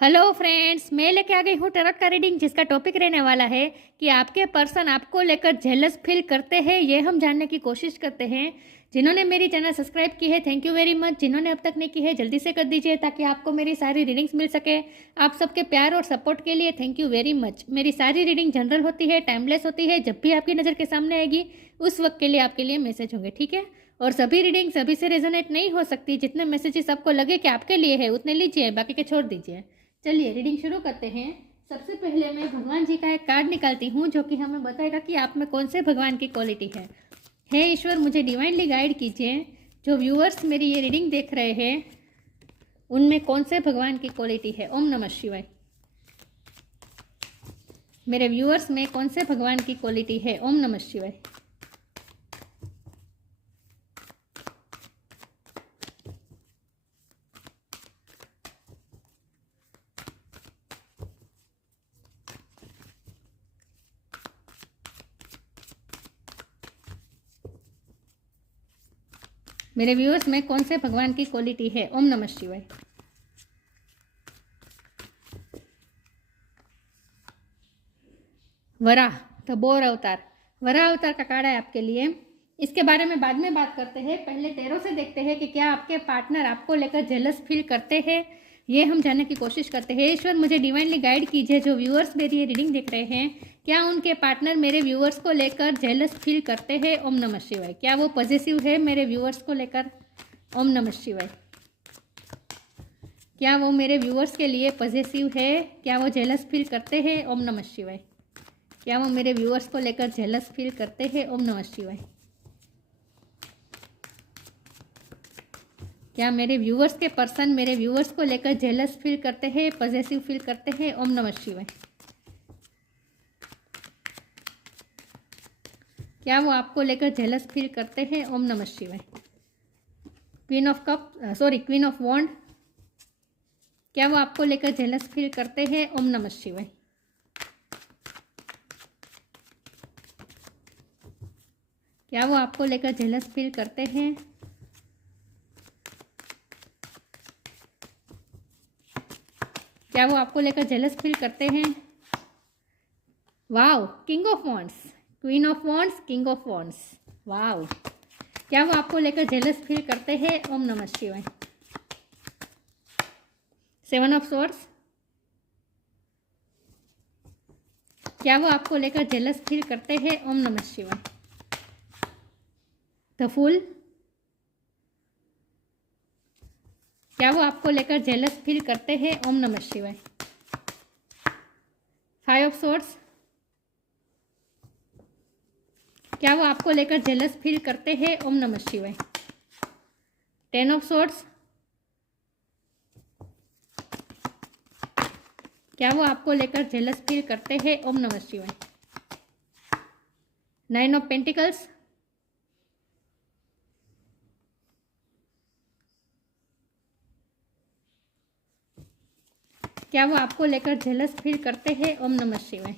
Hello friends, मैं लेके आ गई हूँ टैरोट का रीडिंग जिसका टॉपिक रहने वाला है कि आपके पर्सन आपको लेकर जेलस फील करते हैं। ये हम जानने की कोशिश करते हैं। जिन्होंने मेरी चैनल सब्सक्राइब की है थैंक यू वेरी मच। जिन्होंने अब तक नहीं की है जल्दी से कर दीजिए ताकि आपको मेरी सारी रीडिंग्स मिल सके। आप सबके प्यार और सपोर्ट के लिए थैंक यू वेरी मच। मेरी सारी रीडिंग जनरल होती है, टाइमलेस होती है। जब भी आपकी नज़र के सामने आएगी उस वक्त के लिए आपके लिए मैसेज होंगे, ठीक है। और सभी रीडिंग सभी से रेजोनेट नहीं हो सकती। जितने मैसेजेस आपको लगे कि आपके लिए है उतने लीजिए, बाकी के छोड़ दीजिए। चलिए रीडिंग शुरू करते हैं। सबसे पहले मैं भगवान जी का एक कार्ड निकालती हूँ जो कि हमें बताएगा कि आप में कौन से भगवान की क्वालिटी है। हे ईश्वर, मुझे डिवाइनली गाइड कीजिए। जो व्यूअर्स मेरी ये रीडिंग देख रहे हैं उनमें कौन से भगवान की क्वालिटी है। ओम नमः शिवाय। मेरे व्यूअर्स में कौन से भगवान की क्वालिटी है। ओम नमः शिवाय। मेरे व्यूअर्स में कौन से भगवान की क्वालिटी है। ओम नमः शिवाय। वराह द बोर अवतार, वराह अवतार का कार्ड है आपके लिए। इसके बारे में बाद में बात करते हैं। पहले टैरो से देखते हैं कि क्या आपके पार्टनर आपको लेकर जेलस फील करते हैं। ये हम जानने की कोशिश करते हैं। ईश्वर, मुझे डिवाइनली गाइड कीजिए। जो व्यूअर्स मेरी ये रीडिंग देख रहे हैं, क्या उनके पार्टनर मेरे व्यूअर्स को लेकर जेलस फील करते हैं। ओम नमः शिवाय। क्या वो पॉजिटिव है मेरे व्यूअर्स को लेकर। ओम नमः शिवाय। क्या वो मेरे व्यूअर्स के लिए पॉजिटिव है। क्या वो जेलस फील करते हैं। ओम नमः शिवाय। क्या वो मेरे व्यूअर्स को लेकर जेलस फील करते हैं। ओम नमः शिवाय। क्या मेरे व्यूअर्स के पर्सन मेरे व्यूअर्स को लेकर जेलस फील करते हैं, पॉजिटिव फील करते हैं। ओम नमः शिवाय। क्या वो आपको लेकर जेलस फील करते हैं। ओम नमः शिवाय। Queen of cup queen of wand, क्या वो आपको लेकर जेलस फील करते हैं। ओम नमः शिवाय। क्या वो आपको लेकर जेलस फील करते हैं। क्या वो आपको लेकर जेलस फील करते हैं। Wow, king of wands, queen of wands, king of wands. Wow, क्या वो आपको लेकर जेलस फील करते हैं। ओम नमः शिवाय। सेवन ऑफ स्वॉर्ड्स, क्या वो आपको लेकर जेलस फील करते हैं। ओम नमः शिवाय। द फूल, क्या वो आपको लेकर जेलस फील करते हैं। ओम नमः शिवाय। फाइव ऑफ स्वॉर्ड्स, क्या वो आपको लेकर जेलस फील करते हैं। ओम नमः शिवाय। टेन ऑफ स्वॉर्ड्स, क्या वो आपको लेकर जेलस फील करते हैं। ओम नमः शिवाय। नाइन ऑफ पेंटिकल्स, क्या वो आपको लेकर जेलस फील करते हैं। ओम नमः शिवाय।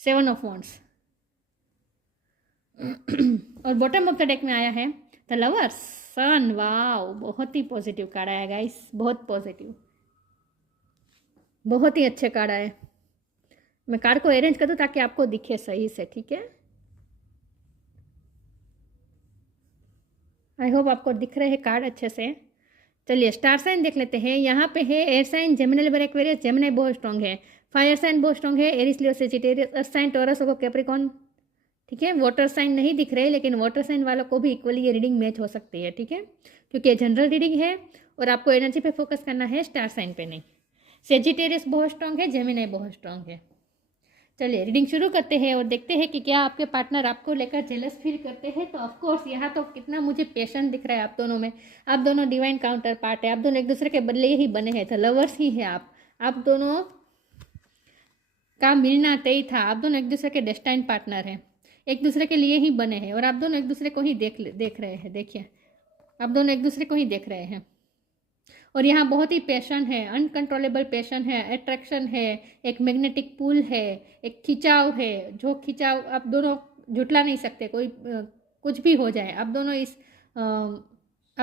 सेवन ऑफ वॉन्ड्स और बॉटम ऑफ द डेक में आया है द लवर्स सन। वाओ, बहुत ही पॉजिटिव कार्ड आया गाइस, बहुत पॉजिटिव, बहुत ही अच्छे कार्ड आए। मैं कार्ड को अरेंज कर दूं ताकि आपको दिखे सही से, ठीक है। आई होप आपको दिख रहे हैं कार्ड अच्छे से। चलिए स्टार साइन देख लेते हैं। यहाँ पे है air sign, Gemini, Libra, Aquarius. Gemini बहुत स्ट्रॉन्ग है। फायर साइन बहुत स्ट्रॉन्ग है, Aries, Leo, Sagittarius. Earth sign, Taurus, Capricorn, ठीक है। वाटर साइन नहीं दिख रहे, लेकिन वाटर साइन वालों को भी इक्वली ये रीडिंग मैच हो सकती है, ठीक है, क्योंकि ये जनरल रीडिंग है और आपको एनर्जी पे फोकस करना है, स्टार साइन पे नहीं। सेजिटेरियस बहुत स्ट्रॉन्ग है, जेमिनी बहुत स्ट्रॉन्ग है। चलिए रीडिंग शुरू करते हैं और देखते हैं कि क्या आपके पार्टनर आपको लेकर जेलस फील करते हैं। तो ऑफकोर्स यहाँ तो कितना मुझे पेशेंट दिख रहा है आप दोनों में। आप दोनों डिवाइन काउंटर पार्ट है, आप दोनों एक दूसरे के बदले ही बने हैं, तो लवर्स ही हैं आप दोनों का मिलना तय था। आप दोनों एक दूसरे के डेस्टाइन पार्टनर हैं, एक दूसरे के लिए ही बने हैं और आप दोनों एक दूसरे को ही देख रहे हैं। देखिए, आप दोनों एक दूसरे को ही देख रहे हैं और यहाँ बहुत ही पैशन है, अनकंट्रोलेबल पैशन है, अट्रैक्शन है, एक मैग्नेटिक पुल है, एक खिंचाव है। जो खिंचाव आप दोनों जुटला नहीं सकते, कोई कुछ भी हो जाए। आप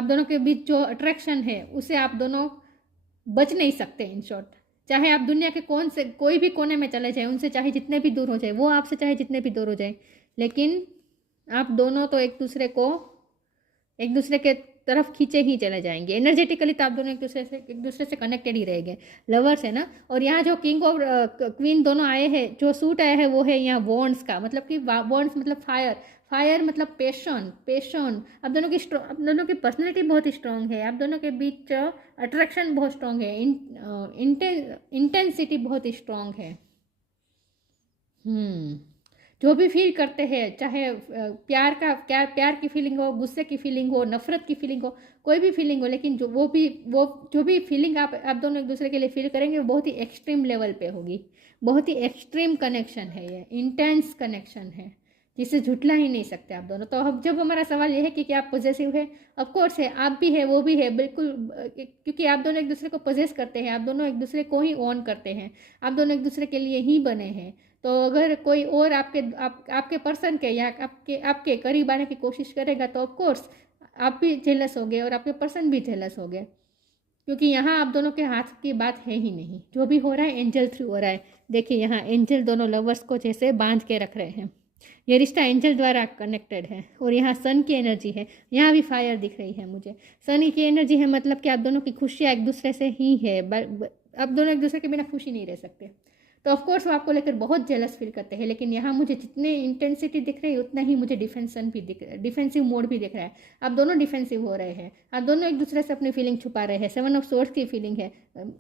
दोनों के बीच जो अट्रैक्शन है उसे आप दोनों बच नहीं सकते। इन शॉर्ट, चाहे आप दुनिया के कोई भी कोने में चले जाए, उनसे चाहे जितने भी दूर हो जाए, वो आपसे चाहे जितने भी दूर हो जाए, लेकिन आप दोनों तो एक दूसरे के तरफ खींचे ही चले जाएंगे। एनर्जेटिकली तो आप दोनों एक दूसरे से कनेक्टेड ही रहेंगे। लवर्स है ना। और यहाँ जो किंग और क्वीन दोनों आए हैं, जो सूट आया है वो है यहाँ वॉन्ड्स का, मतलब कि वॉन्ड्स मतलब फायर, फायर मतलब पेशन। आप दोनों की पर्सनैलिटी बहुत ही स्ट्रांग है। आप दोनों के बीच अट्रैक्शन बहुत स्ट्रांग है। इंटेंसिटी बहुत ही स्ट्रांग है। जो भी फील करते हैं, चाहे प्यार की फीलिंग हो, गुस्से की फीलिंग हो, नफरत की फीलिंग हो, कोई भी फीलिंग हो, लेकिन जो भी फीलिंग आप दोनों एक दूसरे के लिए फील करेंगे वो बहुत ही एक्सट्रीम लेवल पे होगी। बहुत ही एक्सट्रीम कनेक्शन है, ये इंटेंस कनेक्शन है जिसे झुटला ही नहीं सकते आप दोनों। तो अब जब हमारा सवाल ये है कि क्या आप पॉजेसिव है, ऑफ कोर्स है, आप भी है, वो भी है, बिल्कुल, क्योंकि आप दोनों एक दूसरे को पॉजेस करते हैं, आप दोनों एक दूसरे को ही ओन करते हैं, आप दोनों एक दूसरे के लिए ही बने हैं। तो अगर कोई और आपके पर्सन के या आपके करीब आने की कोशिश करेगा तो ऑफ कोर्स आप भी जेलस होगे और आपके पर्सन भी जेलस होगे, क्योंकि यहाँ आप दोनों के हाथ की बात है ही नहीं। जो भी हो रहा है एंजल थ्रू हो रहा है। देखिए यहाँ एंजल दोनों लवर्स को जैसे बांध के रख रहे हैं। ये रिश्ता एंजल द्वारा कनेक्टेड है। और यहाँ सन की एनर्जी है, यहाँ भी फायर दिख रही है मुझे। सन की एनर्जी है, मतलब कि आप दोनों की खुशियाँ एक दूसरे से ही है। आप दोनों एक दूसरे के बिना खुशी नहीं रह सकते। तो ऑफकोर्स वो आपको लेकर बहुत जेलस फील करते हैं, लेकिन यहाँ मुझे जितने इंटेंसिटी दिख रही है उतना ही मुझे डिफेंसिव मोड भी दिख रहा है। आप दोनों डिफेंसिव हो रहे हैं, आप दोनों एक दूसरे से अपनी फीलिंग छुपा रहे हैं। 7 ऑफ सोर्ड्स की फीलिंग है,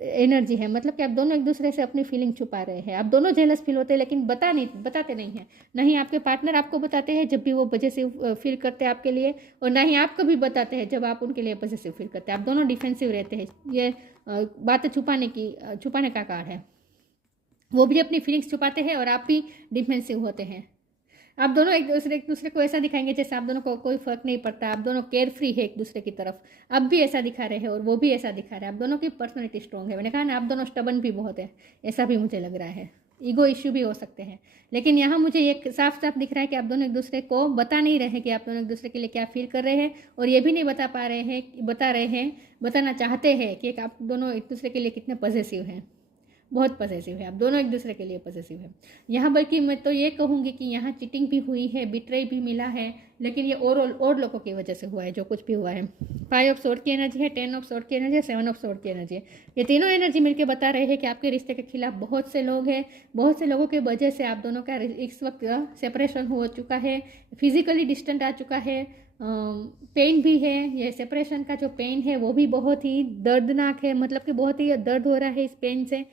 एनर्जी है, मतलब कि आप दोनों एक दूसरे से अपनी फीलिंग छुपा रहे हैं। आप दोनों जेलस फील होते हैं, लेकिन बताते नहीं हैं। नहीं आपके पार्टनर आपको बताते हैं जब भी वो पॉजेसिव फील करते हैं आपके लिए, और ना ही आप कभी बताते हैं जब आप उनके लिए पॉजेसिव फील करते हैं। आप दोनों डिफेंसिव रहते हैं। ये बातें छुपाने का कार्ड है। वो भी अपनी फीलिंग्स छुपाते हैं और आप भी डिफेंसिव होते हैं। आप दोनों एक दूसरे को ऐसा दिखाएंगे जैसे आप दोनों को कोई फर्क नहीं पड़ता, आप दोनों केयर फ्री है एक दूसरे की तरफ। आप भी ऐसा दिखा रहे हैं और वो भी ऐसा दिखा रहे हैं। आप दोनों की पर्सनैलिटी स्ट्रॉन्ग है। मैंने कहा ना, आप दोनों स्टबन भी बहुत है, ऐसा भी मुझे लग रहा है। ईगो इश्यू भी हो सकते हैं, लेकिन यहाँ मुझे ये साफ साफ दिख रहा है कि आप दोनों एक दूसरे को बता नहीं रहे हैं कि आप दोनों एक दूसरे के लिए क्या फील कर रहे हैं, और ये भी नहीं बताना चाहते हैं कि आप दोनों एक दूसरे के लिए कितने पॉजेसिव हैं। बहुत पॉजेसिव है, आप दोनों एक दूसरे के लिए पॉजेसिव है यहाँ। बल्कि मैं तो ये कहूँगी कि यहाँ चीटिंग भी हुई है, बिट्रे भी मिला है, लेकिन ये और लोगों की वजह से हुआ है जो कुछ भी हुआ है। 5 ऑफ सोर्ड की एनर्जी है, 10 ऑफ सोर्ड की एनर्जी है, 7 ऑफ सोर्ड की एनर्जी है। ये तीनों एनर्जी मिलकर बता रहे हैं कि आपके रिश्ते के खिलाफ बहुत से लोग हैं। बहुत से लोगों की वजह से आप दोनों का इस वक्त सेपरेशन हो चुका है, फिजिकली डिस्टेंट आ चुका है। पेन भी है, ये सेपरेशन का जो पेन है वो भी बहुत ही दर्दनाक है, मतलब कि बहुत ही दर्द हो रहा है इस पेन से।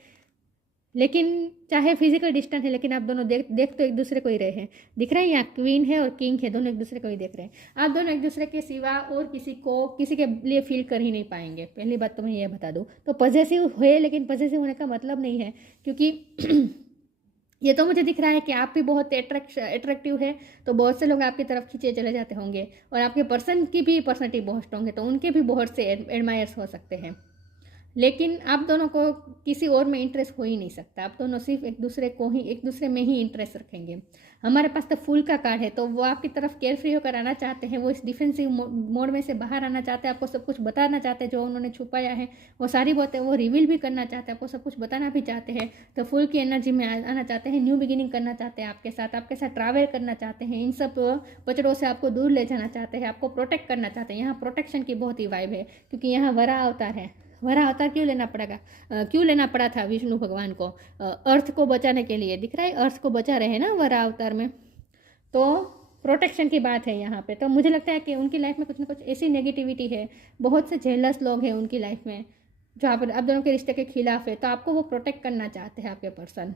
लेकिन चाहे फिजिकल डिस्टेंस है, लेकिन आप दोनों देख तो एक दूसरे को ही रहे हैं। दिख रहा है यहाँ क्वीन है और किंग है, दोनों एक दूसरे को ही देख रहे हैं। आप दोनों एक दूसरे के सिवा और किसी के लिए फील कर ही नहीं पाएंगे। पहली बात तो मैं ये बता दूँ। तो पॉजेसिव है, लेकिन पॉजेसिव होने का मतलब नहीं है, क्योंकि ये तो मुझे दिख रहा है कि आप भी बहुत अट्रैक्टिव है, तो बहुत से लोग आपकी तरफ खींचे चले जाते होंगे। और आपके पर्सन की भी पर्सनैलिटी बहुत स्ट्रॉन्ग है, तो उनके भी बहुत से एडमायर्स हो सकते हैं। लेकिन आप दोनों को किसी और में इंटरेस्ट हो ही नहीं सकता। आप दोनों सिर्फ एक दूसरे में ही इंटरेस्ट रखेंगे। हमारे पास तो फूल का कार्ड है, तो वो आपकी तरफ केयर फ्री होकर आना चाहते हैं। वो इस डिफेंसिव मोड में से बाहर आना चाहते हैं, आपको सब कुछ बताना चाहते हैं जो उन्होंने छुपाया है। वो सारी बातें वो रिवील भी करना चाहते हैं, आपको सब कुछ बताना भी चाहते हैं। तो फूल की एनर्जी में आना चाहते हैं, न्यू बिगिनिंग करना चाहते हैं आपके साथ ट्रैवल करना चाहते हैं। इन सब पचड़ों से आपको दूर ले जाना चाहते हैं, आपको प्रोटेक्ट करना चाहते हैं। यहाँ प्रोटेक्शन की बहुत ही वाइब है, क्योंकि यहाँ वरा अवतार है। वरा अवतार क्यों लेना पड़ा था विष्णु भगवान को? अर्थ को बचाने के लिए। दिख रहा है अर्थ को बचा रहे हैं ना वरा अवतार में, तो प्रोटेक्शन की बात है यहाँ पे। तो मुझे लगता है कि उनकी लाइफ में कुछ ना कुछ ऐसी नेगेटिविटी है, बहुत से जेलस लोग हैं उनकी लाइफ में जो आप दोनों के रिश्ते के खिलाफ है। तो आपको वो प्रोटेक्ट करना चाहते हैं आपके पर्सन।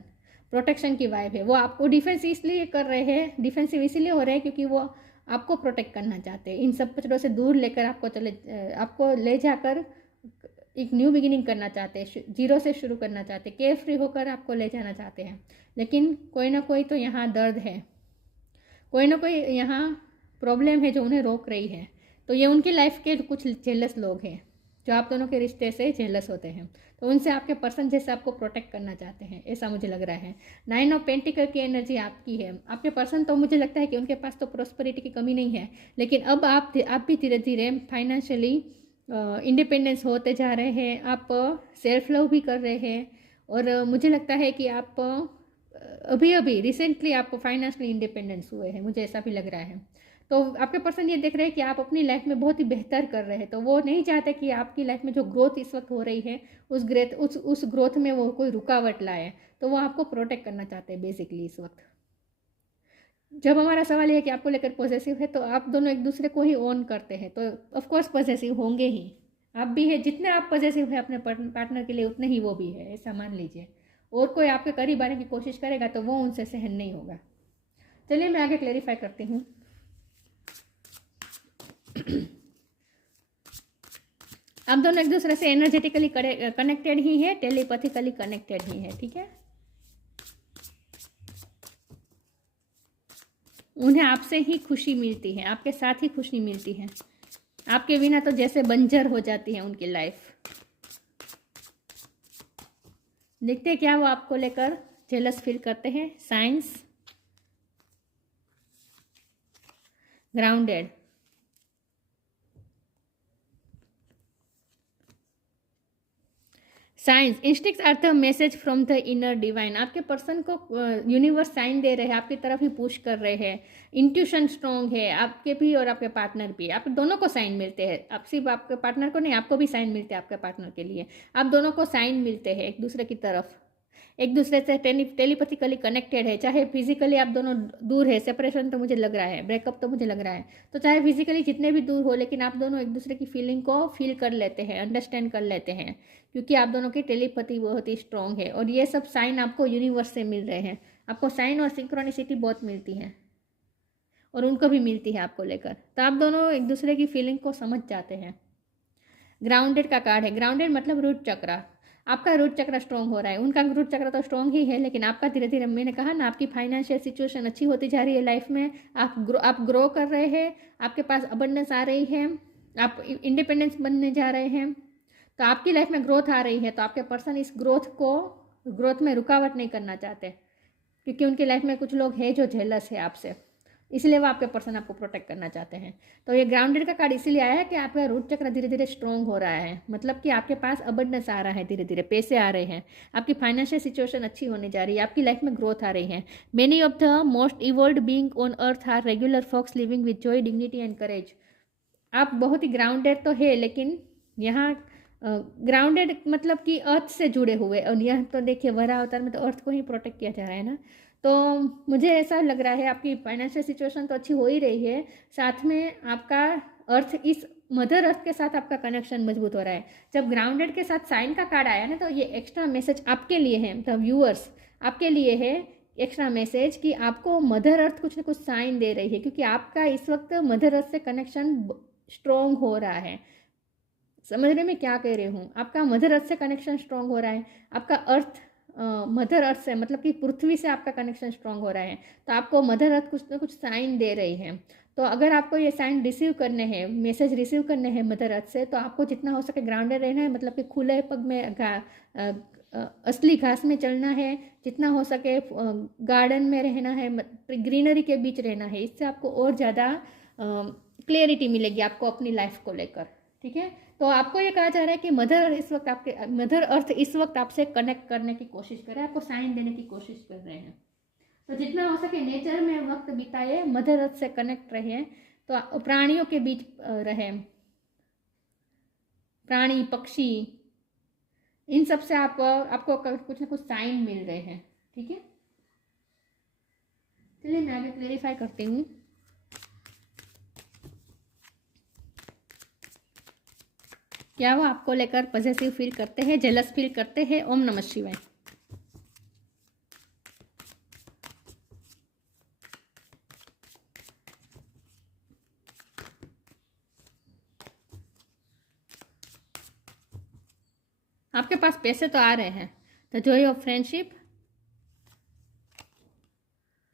प्रोटेक्शन की वाइब है, वो आपको डिफेंस इसलिए कर रहे हैं, डिफेंसिव इसीलिए हो रहे हैं क्योंकि वो आपको प्रोटेक्ट करना चाहते हैं। इन सब पचड़ों से दूर लेकर आपको ले जाकर एक न्यू बिगिनिंग करना चाहते हैं, जीरो से शुरू करना चाहते हैं, केयर फ्री होकर आपको ले जाना चाहते हैं। लेकिन कोई ना कोई तो यहाँ दर्द है, कोई ना कोई यहाँ प्रॉब्लम है जो उन्हें रोक रही है। तो ये उनकी लाइफ के कुछ जेलस लोग हैं जो आप दोनों के रिश्ते से जेलस होते हैं, तो उनसे आपके पर्सन जैसे आपको प्रोटेक्ट करना चाहते हैं, ऐसा मुझे लग रहा है। 9 ऑफ पेंटिकल की एनर्जी आपकी है। आपके पर्सन तो मुझे लगता है कि उनके पास तो प्रॉस्पेरिटी की कमी नहीं है, लेकिन अब आप भी धीरे धीरे फाइनेंशियली इंडिपेंडेंस होते जा रहे हैं, आप सेल्फ लव भी कर रहे हैं, और मुझे लगता है कि आप अभी अभी रिसेंटली आप फाइनेंशियली इंडिपेंडेंस हुए हैं, मुझे ऐसा भी लग रहा है। तो आपके पर्सन ये देख रहे हैं कि आप अपनी लाइफ में बहुत ही बेहतर कर रहे हैं, तो वो नहीं चाहते कि आपकी लाइफ में जो ग्रोथ इस वक्त हो रही है उस ग्रोथ में वो कोई रुकावट लाए, तो वो आपको प्रोटेक्ट करना चाहते हैं बेसिकली इस वक्त। जब हमारा सवाल है कि आपको लेकर पॉजेसिव है, तो आप दोनों एक दूसरे को ही ओन करते हैं, तो ऑफकोर्स पॉजेसिव होंगे ही। आप भी है, जितने आप पॉजेसिव है अपने पार्टनर के लिए उतने ही वो भी है, ऐसा मान लीजिए। और कोई आपके करीब आने की कोशिश करेगा तो वो उनसे सहन नहीं होगा। चलिए मैं आगे क्लेरिफाई करती हूँ। आप दोनों एक दूसरे से एनर्जेटिकली कनेक्टेड ही है, टेलीपैथिकली कनेक्टेड ही है, ठीक है। उन्हें आपसे ही खुशी मिलती है, आपके साथ ही खुशी मिलती है, आपके बिना तो जैसे बंजर हो जाती है उनकी लाइफ। देखते हैं क्या वो आपको लेकर जेलस फील करते हैं। Science, grounded, science, instincts are the message from the inner divine. आपके पर्सन को यूनिवर्स साइन दे रहे हैं, आपकी तरफ ही पुश कर रहे हैं। इंट्यूशन स्ट्रॉन्ग है आपके भी और आपके पार्टनर भी, आप दोनों को साइन मिलते हैं। आप सिर्फ आपके पार्टनर को नहीं, आपको भी साइन मिलते हैं आपके पार्टनर के लिए। आप दोनों को साइन मिलते हैं एक दूसरे की तरफ, एक दूसरे से टेलीपैथिकली कनेक्टेड है। चाहे फिजिकली आप दोनों दूर है, सेपरेशन तो मुझे लग रहा है, ब्रेकअप तो मुझे लग रहा है, तो चाहे फिजिकली जितने भी दूर हो, लेकिन आप दोनों एक दूसरे की फीलिंग को फील कर लेते हैं, अंडरस्टैंड कर लेते हैं, क्योंकि आप दोनों की टेलीपैथी बहुत ही स्ट्रॉन्ग है। और ये सब साइन आपको यूनिवर्स से मिल रहे हैं, आपको साइन और सिंक्रोनिसिटी बहुत मिलती है, और उनको भी मिलती है आपको लेकर, तो आप दोनों एक दूसरे की फीलिंग को समझ जाते हैं। ग्राउंडेड का कार्ड है, ग्राउंडेड मतलब रूट चक्रा। आपका रूट चक्र स्ट्रॉन्ग हो रहा है, उनका रूट चक्र तो स्ट्रॉन्ग ही है, लेकिन आपका धीरे धीरे, मैंने कहा ना, आपकी फाइनेंशियल सिचुएशन अच्छी होती जा रही है लाइफ में, आप ग्रो कर रहे हैं, आपके पास अबंडेंस आ रही है, आप इंडिपेंडेंस बनने जा रहे हैं, तो आपकी लाइफ में ग्रोथ आ रही है। तो आपके पर्सन इस ग्रोथ में रुकावट नहीं करना चाहते, क्योंकि उनकी लाइफ में कुछ लोग हैं जो जेलस है आपसे, इसलिए वो आपके पर्सन आपको प्रोटेक्ट करना चाहते हैं। तो ये ग्राउंडेड का कार्ड इसीलिए आया है कि आपका रूट चक्र धीरे धीरे स्ट्रॉन्ग हो रहा है, मतलब कि आपके पास अबंडेंस आ रहा है, धीरे धीरे पैसे आ रहे हैं, आपकी फाइनेंशियल सिचुएशन अच्छी होने जा रही है, आपकी लाइफ में ग्रोथ आ रही है। Many of the most evolved being on earth are regular folks living with joy, dignity and courage. आप बहुत ही ग्राउंडेड तो है, लेकिन यहाँ ग्राउंडेड मतलब कि अर्थ से जुड़े हुए, और यह तो देखिए वरा अवतार में तो अर्थ को ही प्रोटेक्ट किया जा रहा है ना। तो मुझे ऐसा लग रहा है आपकी फाइनेंशियल सिचुएशन तो अच्छी हो ही रही है, साथ में आपका अर्थ, इस मदर अर्थ के साथ आपका कनेक्शन मजबूत हो रहा है। जब ग्राउंडेड के साथ साइन का कार्ड आया ना, तो ये एक्स्ट्रा मैसेज आपके लिए है, मतलब व्यूअर्स आपके लिए है एक्स्ट्रा मैसेज, कि आपको मदर अर्थ कुछ ना कुछ साइन दे रही है, क्योंकि आपका इस वक्त मदर अर्थ से कनेक्शन स्ट्रॉन्ग हो रहा है। समझ रहे मैं क्या कह रही हूँ, आपका मदर अर्थ से कनेक्शन स्ट्रॉन्ग हो रहा है, आपका अर्थ मदर अर्थ से, मतलब कि पृथ्वी से आपका कनेक्शन स्ट्रॉन्ग हो रहा है, तो आपको मदर अर्थ कुछ ना कुछ साइन दे रही है। तो अगर आपको ये साइन रिसीव करने हैं, मैसेज रिसीव करने हैं मदर अर्थ से, तो आपको जितना हो सके ग्राउंडेड रहना है, मतलब कि खुले पग में असली घास में चलना है, जितना हो सके गार्डन में रहना है, ग्रीनरी के बीच रहना है। इससे आपको और ज़्यादा क्लियरिटी मिलेगी आपको अपनी लाइफ को लेकर, ठीक है। तो आपको ये कहा जा रहा है कि मदर अर्थ इस वक्त आपसे कनेक्ट करने की कोशिश कर रहे हैं, आपको साइन देने की कोशिश कर रहे हैं। तो जितना हो सके नेचर में वक्त बिताए, मदर अर्थ से कनेक्ट रहे, तो प्राणियों के बीच रहे, प्राणी पक्षी, इन सब से आपको कुछ ना कुछ साइन मिल रहे हैं, ठीक है। चलिए मैं आगे क्लेरिफाई करती हूँ। क्या वो आपको लेकर पॉजिटिव फील करते हैं, जेलस फील करते हैं? ओम नमः शिवाय। आपके पास पैसे तो आ रहे हैं, the Joy of friendship,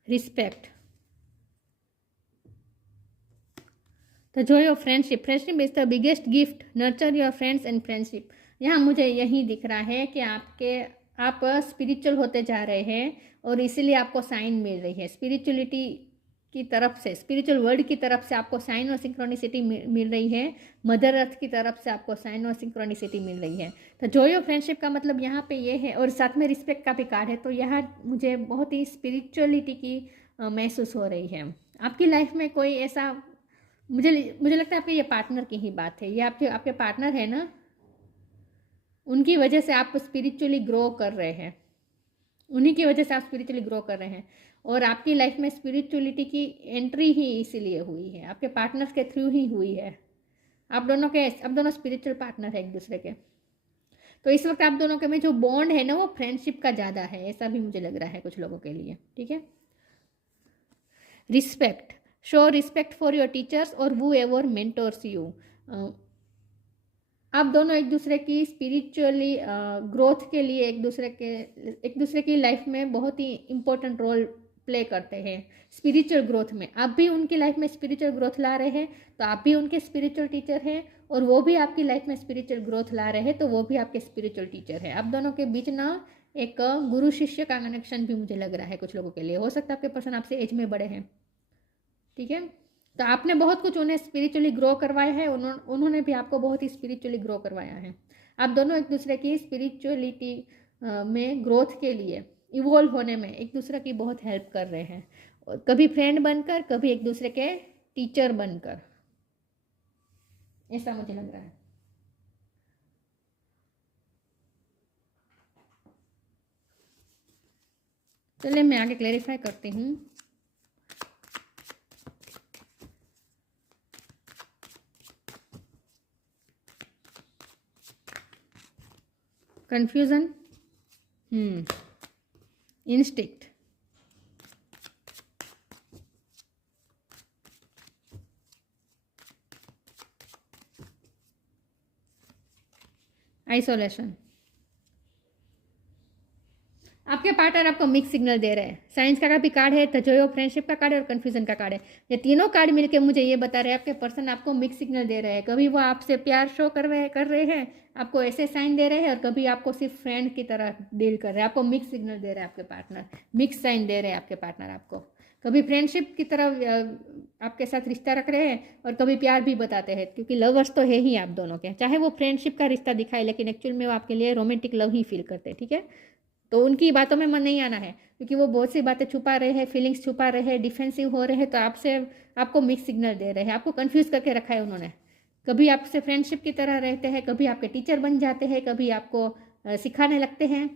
respect, the Joy of friendship, friendship is the biggest gift, nurture your friends and friendship. यहाँ मुझे यही दिख रहा है कि आप स्पिरिचुअल होते जा रहे हैं, और इसीलिए आपको साइन मिल रही है। स्पिरिचुअलिटी की तरफ से, स्पिरिचुअल वर्ल्ड की तरफ से आपको साइन और सिंक्रोनिसिटी मिल रही है। मदर अर्थ की तरफ से आपको साइन और सिंक्रोनिसिटी मिल रही है। तो जॉय ऑफ फ्रेंडशिप का मतलब यहाँ पे ये है, और साथ में रिस्पेक्ट का भी कार्ड है। तो यहाँ मुझे बहुत ही स्पिरिचुअलिटी की महसूस हो रही है। आपकी लाइफ में कोई ऐसा, मुझे मुझे लगता है आपके ये पार्टनर की ही बात है। ये आपके आपके पार्टनर है ना, उनकी वजह से आप स्पिरिचुअली ग्रो कर रहे हैं, उन्हीं की वजह से आप स्पिरिचुअली ग्रो कर रहे हैं। और आपकी लाइफ में स्पिरिचुअलिटी की एंट्री ही इसीलिए हुई है, आपके पार्टनर के थ्रू ही हुई है। आप दोनों स्पिरिचुअल पार्टनर है एक दूसरे के। तो इस वक्त आप दोनों के में जो बॉन्ड है ना, वो फ्रेंडशिप का ज़्यादा है, ऐसा भी मुझे लग रहा है कुछ लोगों के लिए। ठीक है। Respect, show respect for your teachers और वो एवर मेंटोर्स यू। आप दोनों एक दूसरे की स्पिरिचुअली ग्रोथ के लिए एक दूसरे की लाइफ में बहुत ही इम्पोर्टेंट रोल प्ले करते हैं स्पिरिचुअल ग्रोथ में। आप भी उनकी लाइफ में स्पिरिचुअल ग्रोथ ला रहे हैं, तो आप भी उनके स्पिरिचुअल टीचर हैं, और वो भी आपकी लाइफ में स्पिरिचुअल ग्रोथ ला रहे हैं, तो वो भी आपके स्पिरिचुअल टीचर है। आप दोनों के बीच ना एक गुरु शिष्य का कनेक्शन भी मुझे लग रहा है कुछ लोगों के लिए। हो सकता है आपके पर्सन आपसे एज में बड़े हैं। ठीक है। तो आपने बहुत कुछ उन्हें स्पिरिचुअली ग्रो करवाया है, उन्होंने भी आपको बहुत ही स्पिरिचुअली ग्रो करवाया है। आप दोनों एक दूसरे की स्पिरिचुअलिटी में ग्रोथ के लिए, इवॉल्व होने में एक दूसरे की बहुत हेल्प कर रहे हैं, कभी फ्रेंड बनकर, कभी एक दूसरे के टीचर बनकर, ऐसा मुझे लग रहा है। चलिए मैं आगे क्लेरिफाई करती हूँ। Confusion, instinct, isolation. आपके पार्टनर आपको मिक्स सिग्नल दे रहे हैं। साइंस का भी कार्ड है, द जॉय ऑफ फ्रेंडशिप का कार्ड है, और कन्फ्यूजन का कार्ड है। ये तीनों कार्ड मिलके मुझे ये बता रहे हैं आपके पर्सन आपको मिक्स सिग्नल दे रहे हैं। कभी वो आपसे प्यार शो कर रहे हैं, आपको ऐसे साइन दे रहे हैं, और कभी आपको सिर्फ फ्रेंड की तरह डील कर रहे हैं। आपको मिक्स सिग्नल दे रहे हैं आपके पार्टनर, मिक्स साइन दे रहे हैं आपके पार्टनर आपको। कभी फ्रेंडशिप की तरह आपके साथ रिश्ता रख रहे हैं, और कभी प्यार भी बताते हैं, क्योंकि लवर्स तो है ही आप दोनों के। चाहे वो फ्रेंडशिप का रिश्ता दिखाए, लेकिन एक्चुअल में वो आपके लिए रोमांटिक लव ही फील करते हैं। ठीक है। तो उनकी बातों में मन नहीं आना है, क्योंकि वो बहुत सी बातें छुपा रहे हैं, फीलिंग्स छुपा रहे हैं, डिफेंसिव हो रहे हैं। तो आपको मिक्स सिग्नल दे रहे हैं, आपको कंफ्यूज करके रखा है उन्होंने। कभी आपसे फ्रेंडशिप की तरह रहते हैं, कभी आपके टीचर बन जाते हैं, कभी आपको सिखाने लगते हैं,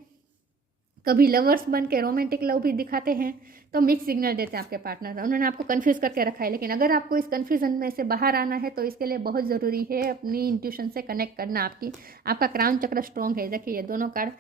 कभी लवर्स बन के रोमांटिक लव भी दिखाते हैं। तो मिक्स सिग्नल देते हैं आपके पार्टनर, उन्होंने आपको कंफ्यूज करके रखा है। लेकिन अगर आपको इस कंफ्यूजन में से बाहर आना है, तो इसके लिए बहुत ज़रूरी है अपनी इंट्यूशन से कनेक्ट करना। आपका क्राउन चक्र स्ट्रॉन्ग है। देखिए ये दोनों कार्ड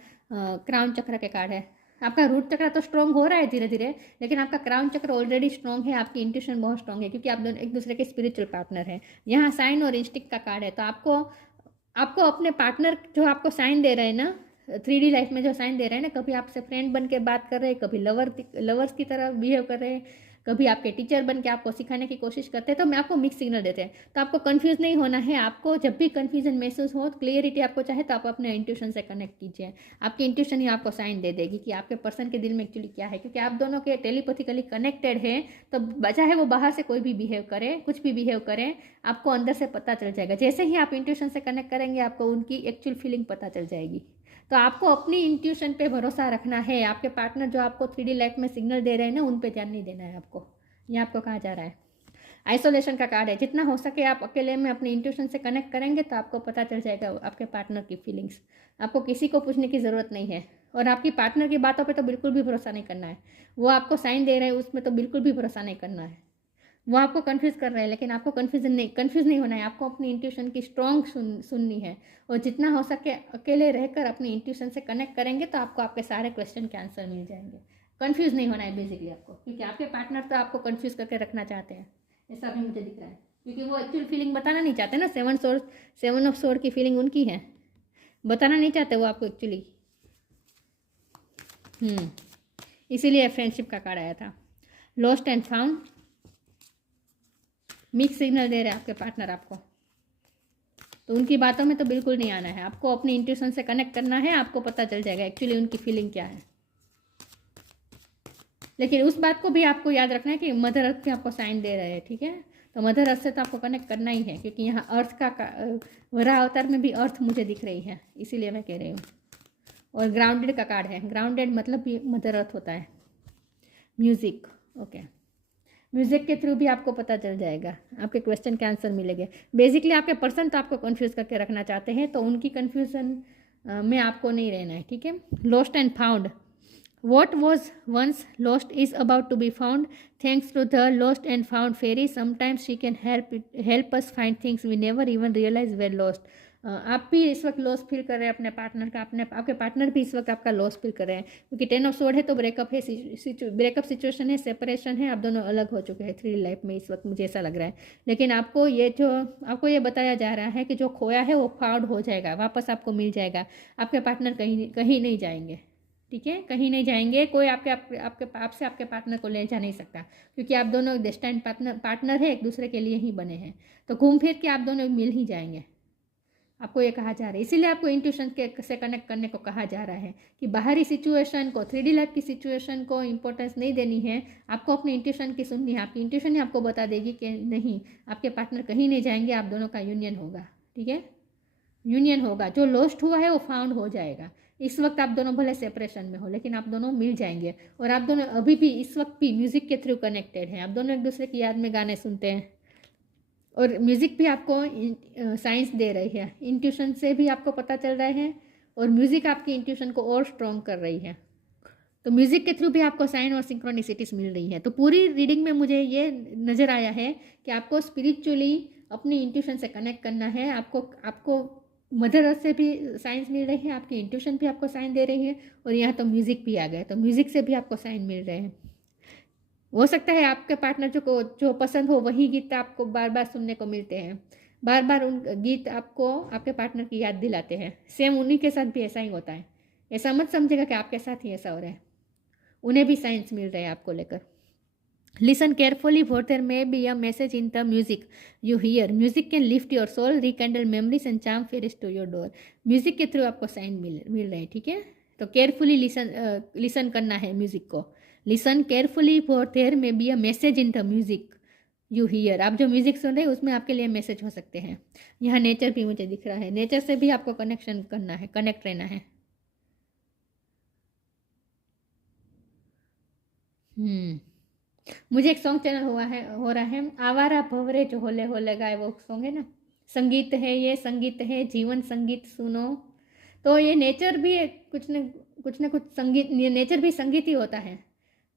क्राउन चक्र के कार्ड है। आपका रूट चक्र तो स्ट्रॉन्ग हो रहा है धीरे धीरे, लेकिन आपका क्राउन चक्र ऑलरेडी स्ट्रॉन्ग है। आपकी इंट्यूशन बहुत स्ट्रॉन्ग है, क्योंकि आप दोनों एक दूसरे के स्पिरिचुअल पार्टनर हैं। यहाँ साइन और इंस्टिक्ट का कार्ड है। तो आपको अपने पार्टनर जो आपको साइन दे रहे हैं ना, 3D लाइफ में जो साइन दे रहे हैं ना, कभी आपसे फ्रेंड बन के बात कर रहे हैं, कभी लवर्स की तरह बिहेव कर रहे हैं, कभी आपके टीचर बन के आपको सिखाने की कोशिश करते हैं। तो मैं आपको मिक्स सिग्नल देते हैं। तो आपको कंफ्यूज नहीं होना है। आपको जब भी कंफ्यूजन महसूस हो, क्लियरिटी आपको चाहे, तो आप अपने इंट्यूशन से कनेक्ट कीजिए। आपकी इंट्यूशन ही आपको साइन दे देगी कि आपके पर्सन के दिल में एक्चुअली क्या है, क्योंकि आप दोनों के टेलीपैथिकली कनेक्टेड है। तो चाहे वो बाहर से कोई भी बिहेव करे, कुछ भी बिहेव करें, आपको अंदर से पता चल जाएगा। जैसे ही आप इंट्यूशन से कनेक्ट करेंगे, आपको उनकी एक्चुअल फीलिंग पता चल जाएगी। तो आपको अपनी इंट्यूशन पे भरोसा रखना है। आपके पार्टनर जो आपको 3D लाइफ में सिग्नल दे रहे हैं ना, उन पे ध्यान नहीं देना है आपको। ये आपको कहा जा रहा है। आइसोलेशन का कार्ड है। जितना हो सके आप अकेले में अपनी इंट्यूशन से कनेक्ट करेंगे, तो आपको पता चल जाएगा आपके पार्टनर की फीलिंग्स। आपको किसी को पूछने की ज़रूरत नहीं है, और आपकी पार्टनर की बातों पे तो बिल्कुल भी भरोसा नहीं करना है। वो आपको साइन दे रहे हैं, उसमें तो बिल्कुल भी भरोसा नहीं करना है। वो आपको कंफ्यूज कर रहे हैं, लेकिन आपको कंफ्यूज नहीं होना है। आपको अपनी इंट्यूशन की स्ट्रॉन्ग सुननी है, और जितना हो सके अकेले रहकर अपनी इंट्यूशन से कनेक्ट करेंगे, तो आपको आपके सारे क्वेश्चन के आंसर मिल जाएंगे। कंफ्यूज नहीं होना है बेसिकली आपको, क्योंकि आपके पार्टनर तो आपको कंफ्यूज करके रखना चाहते हैं, ऐसा भी मुझे दिख रहा है। क्योंकि वो एक्चुअल फीलिंग बताना नहीं चाहते ना। 7 ऑफ सोर्ड की फीलिंग उनकी है, बताना नहीं चाहते वो आपको एक्चुअली। इसीलिए फ्रेंडशिप का कार्ड आया था। Lost and found, mix signal दे रहे हैं आपके पार्टनर आपको। तो उनकी बातों में तो बिल्कुल नहीं आना है। आपको अपनी इंट्यूशन से कनेक्ट करना है, आपको पता चल जाएगा एक्चुअली उनकी फीलिंग क्या है। लेकिन उस बात को भी आपको याद रखना है कि मदर अर्थ भी आपको साइन दे रहे हैं, ठीक है। तो मदर अर्थ से तो आपको कनेक्ट करना ही है, क्योंकि यहाँ अर्थ का वरा अवतार में भी अर्थ मुझे दिख रही है, इसीलिए मैं कह रही हूँ। और ग्राउंडेड का कार्ड है, ग्राउंडेड मतलब भी मदर अर्थ होता है। म्यूज़िक, ओके, म्यूज़िक के थ्रू भी आपको पता चल जाएगा, आपके क्वेश्चन के आंसर मिलेंगे। बेसिकली आपके पर्सन तो आपको कन्फ्यूज़ करके रखना चाहते हैं, तो उनकी कन्फ्यूज़न में आपको नहीं रहना है, ठीक है। Lost and found, what was once lost is about to be found thanks to the lost and found fairy. Sometimes she can help us find things we never even realize were lost. आप भी इस वक्त loss feel कर रहे हैं अपने partner का, आपके पार्टनर भी इस वक्त आपका लॉस फील कर रहे हैं, क्योंकि 10 ऑफ सोर्ड है तो ब्रेकअप है, ब्रेकअप सिचुएशन है, सेपरेशन है, आप दोनों अलग हो चुके हैं 3 लाइफ में इस वक्त, मुझे ऐसा लग रहा है। लेकिन आपको ये बताया जा रहा है कि जो खोया है वो फाउंड हो जाएगा, वापस आपको मिल जाएगा। आपके पार्टनर कहीं नहीं जाएंगे, ठीक है, कहीं नहीं जाएंगे। कोई आपके पार्टनर को ले जा नहीं सकता, क्योंकि आप दोनों डेस्टाइन पार्टनर है, एक दूसरे के लिए ही बने हैं। तो घूम फिर के आप दोनों मिल ही जाएंगे, आपको ये कहा जा रहा है। इसीलिए आपको इंट्यूशन से कनेक्ट करने को कहा जा रहा है कि बाहरी सिचुएशन को, 3D लाइफ की सिचुएशन को इंपॉर्टेंस नहीं देनी है, आपको अपनी इंट्यूशन की सुननी है। आपकी इंट्यूशन ही आपको बता देगी कि नहीं, आपके पार्टनर कहीं नहीं जाएंगे, आप दोनों का यूनियन होगा, ठीक है, यूनियन होगा। जो लॉस्ट हुआ है वो फाउंड हो जाएगा। इस वक्त आप दोनों भले सेपरेशन में हो, लेकिन आप दोनों मिल जाएंगे। और आप दोनों अभी भी इस वक्त भी म्यूज़िक के थ्रू कनेक्टेड हैं, आप दोनों एक दूसरे की याद में गाने सुनते हैं, और म्यूज़िक भी आपको साइंस दे रही है, इंट्यूशन से भी आपको पता चल रहा है, और म्यूज़िक आपकी इंट्यूशन को और स्ट्रॉन्ग कर रही है। तो म्यूज़िक के थ्रू भी आपको साइन और सिंक्रोनिसिटीज मिल रही है। तो पूरी रीडिंग में मुझे ये नज़र आया है कि आपको स्पिरिचुअली अपनी इंट्यूशन से कनेक्ट करना है। आपको मदर अर्थ से भी साइंस मिल रही है, आपकी इंट्यूशन भी आपको साइन दे रही है, और यहाँ तो म्यूज़िक भी आ गए, तो म्यूज़िक से भी आपको साइन मिल रहे हैं। हो सकता है आपके पार्टनर जो पसंद हो वही गीत आपको बार बार सुनने को मिलते हैं, बार बार उन गीत आपको आपके पार्टनर की याद दिलाते हैं। सेम उन्हीं के साथ भी ऐसा ही होता है, ऐसा मत समझेगा कि आपके साथ ही ऐसा हो रहा है, उन्हें भी साइंस मिल रहे हैं आपको लेकर। Listen carefully, for there may be a message in the music you hear. Music can lift your soul, rekindle memories and charm fairies to your door. Music के थ्रू आपको साइन मिल रहे हैं, ठीक है। तो केयरफुली लिसन करना है music को। Listen carefully, for there may be a message in the music you hear. आप जो म्यूज़िक सुन रहे हैं उसमें आपके लिए मैसेज हो सकते हैं। यहाँ नेचर भी मुझे दिख रहा है, नेचर से भी आपको कनेक्शन करना है, कनेक्ट रहना है। मुझे एक सॉन्ग चैनल हो रहा है, आवारा भवरे जो होले होले गाए, वो सॉन्ग है ना, संगीत है ये, संगीत है जीवन, संगीत सुनो। तो ये नेचर भी कुछ न कुछ संगीत, नेचर भी संगीत ही होता है।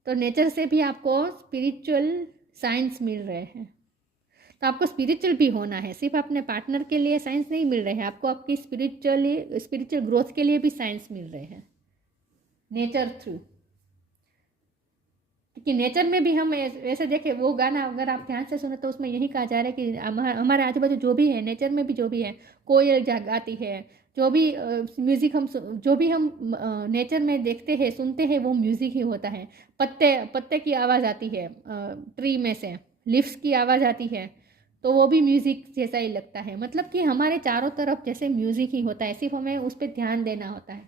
तो नेचर से भी आपको स्पिरिचुअल साइंस मिल रहे हैं। तो आपको स्पिरिचुअल भी होना है, सिर्फ अपने पार्टनर के लिए साइंस नहीं मिल रहे हैं, आपको आपकी स्पिरिचुअल ग्रोथ के लिए भी साइंस मिल रहे हैं नेचर थ्रू। कि नेचर में भी हम ऐसे देखें, वो गाना अगर आप ध्यान से सुने तो उसमें यही कहा जा रहा है कि हमारे आजू बाजू जो भी है, नेचर में भी जो भी है, कोयल गाती है, जो भी म्यूज़िक जो भी हम नेचर में देखते हैं, सुनते हैं, वो म्यूज़िक ही होता है। पत्ते की आवाज़ आती है, ट्री में से लीव्स की आवाज़ आती है, तो वो भी म्यूज़िक जैसा ही लगता है। मतलब कि हमारे चारों तरफ जैसे म्यूज़िक ही होता है, सिर्फ हमें उस पर ध्यान देना होता है,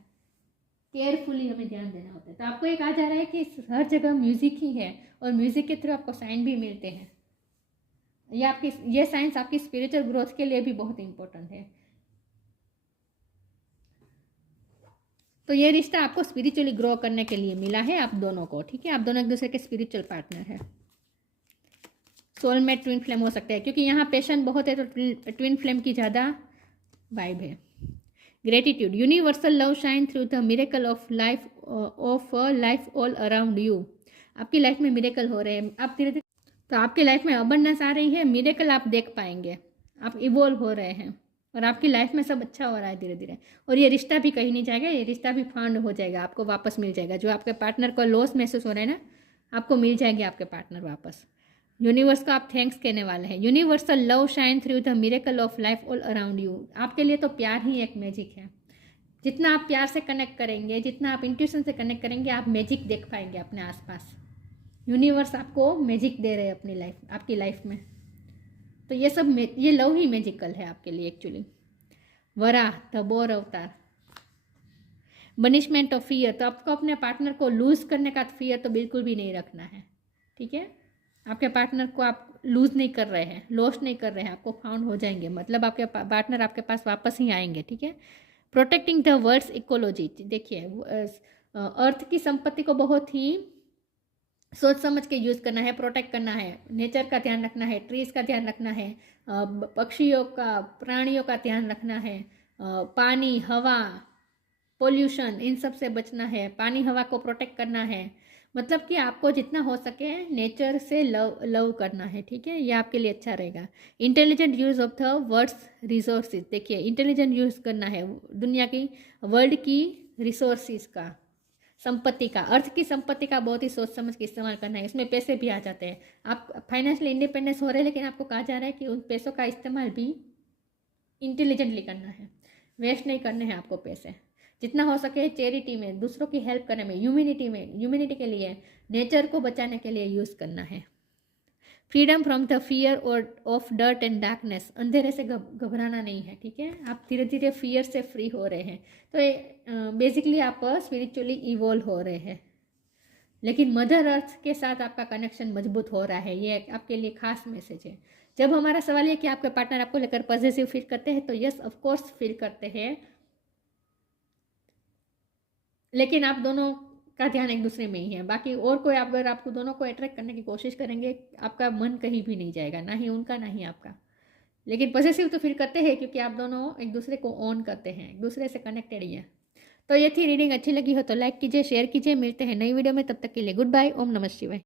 केयरफुली हमें ध्यान देना होता है। तो आपको ये कहा जा रहा है कि हर जगह म्यूज़िक ही है, और म्यूज़िक के थ्रू आपको साइन भी मिलते हैं। ये साइंस आपकी स्पिरिचुअल ग्रोथ के लिए भी बहुत इंपॉर्टेंट है। तो ये रिश्ता आपको स्पिरिचुअली ग्रो करने के लिए मिला है आप दोनों को, ठीक है। आप दोनों एक दूसरे के स्पिरिचुअल पार्टनर है। सोलमेट, ट्विन फ्लेम हो सकते हैं, क्योंकि यहाँ पेशेंट बहुत है, तो ट्विन फ्लेम की ज़्यादा वाइब है। Gratitude, universal love shine through the miracle of life all around you. आपकी लाइफ में मिरेकल हो रहे हैं, आप धीरे धीरे, तो आपकी लाइफ में अबंडेंस आ रही है, मिरेकल आप देख पाएंगे, आप इवॉल्व हो रहे हैं, और आपकी लाइफ में सब अच्छा हो रहा है धीरे धीरे। और ये रिश्ता भी कहीं नहीं जाएगा, ये रिश्ता भी फाउंड हो जाएगा, आपको वापस मिल जाएगा। जो आपके पार्टनर को लॉस महसूस हो रहा है ना, आपको मिल जाएंगे आपके पार्टनर वापस। यूनिवर्स को आप थैंक्स कहने वाले हैं। Universal love shine through the miracle of life all around you. आपके लिए तो प्यार ही एक मैजिक है। जितना आप प्यार से कनेक्ट करेंगे, जितना आप इंट्यूशन से कनेक्ट करेंगे, आप मैजिक देख पाएंगे अपने आसपास। यूनिवर्स आपको मैजिक दे रहे हैं अपनी लाइफ, आपकी लाइफ में। तो ये लव ही मैजिकल है आपके लिए एक्चुअली। वरा द बोर अवतार, बनिशमेंट ऑफ फियर, तो आपको अपने पार्टनर को लूज करने का फियर तो बिल्कुल भी नहीं रखना है, ठीक है। आपके पार्टनर को आप लूज नहीं कर रहे हैं, लॉस्ट नहीं कर रहे हैं, आपको फाउंड हो जाएंगे, मतलब आपके पार्टनर आपके पास वापस ही आएंगे, ठीक है। प्रोटेक्टिंग द वर्ड्स इकोलॉजी, देखिए अर्थ की संपत्ति को बहुत ही सोच समझ के यूज़ करना है, प्रोटेक्ट करना है, नेचर का ध्यान रखना है, ट्रीज का ध्यान रखना है, पक्षियों का, प्राणियों का ध्यान रखना है, पानी, हवा, पोल्यूशन, इन सब से बचना है, पानी हवा को प्रोटेक्ट करना है, मतलब कि आपको जितना हो सके नेचर से लव करना है, ठीक है, ये आपके लिए अच्छा रहेगा। Intelligent use of the words resources, देखिए इंटेलिजेंट यूज़ करना है दुनिया की, वर्ल्ड की रिसोर्सेज का, संपत्ति का, अर्थ की संपत्ति का बहुत ही सोच समझ के इस्तेमाल करना है, इसमें पैसे भी आ जाते हैं। आप फाइनेंशियल इंडिपेंडेंस हो रहे हैं, लेकिन आपको कहा जा रहा है कि उन पैसों का इस्तेमाल भी इंटेलिजेंटली करना है, वेस्ट नहीं करने हैं आपको पैसे, जितना हो सके चैरिटी में, दूसरों की हेल्प करने में, ह्यूमैनिटी के लिए, नेचर को बचाने के लिए यूज़ करना है। फ्रीडम फ्रॉम द फियर और ऑफ डर्ट एंड डार्कनेस, अंधेरे से घबराना नहीं है, ठीक है, आप धीरे धीरे फियर से फ्री हो रहे हैं, तो बेसिकली आप स्पिरिचुअली इवॉल्व हो रहे हैं। लेकिन मदर अर्थ के साथ आपका कनेक्शन मजबूत हो रहा है, ये आपके लिए खास मैसेज है। जब हमारा सवाल है कि आपके पार्टनर आपको लेकर पॉजिटिव फील करते हैं, तो यस ऑफ कोर्स फील करते हैं, लेकिन आप दोनों का ध्यान एक दूसरे में ही है, बाकी और कोई अगर आपको दोनों को अट्रैक्ट करने की कोशिश करेंगे, आपका मन कहीं भी नहीं जाएगा, ना ही उनका ना ही आपका। लेकिन पॉजिटिव तो फील करते हैं, क्योंकि आप दोनों एक दूसरे को ऑन करते हैं, एक दूसरे से कनेक्टेड ही है। तो ये थी रीडिंग, अच्छी लगी हो तो लाइक कीजिए, शेयर कीजिए, मिलते हैं नई वीडियो में, तब तक के लिए गुड बाय, ओम नमः शिवाय।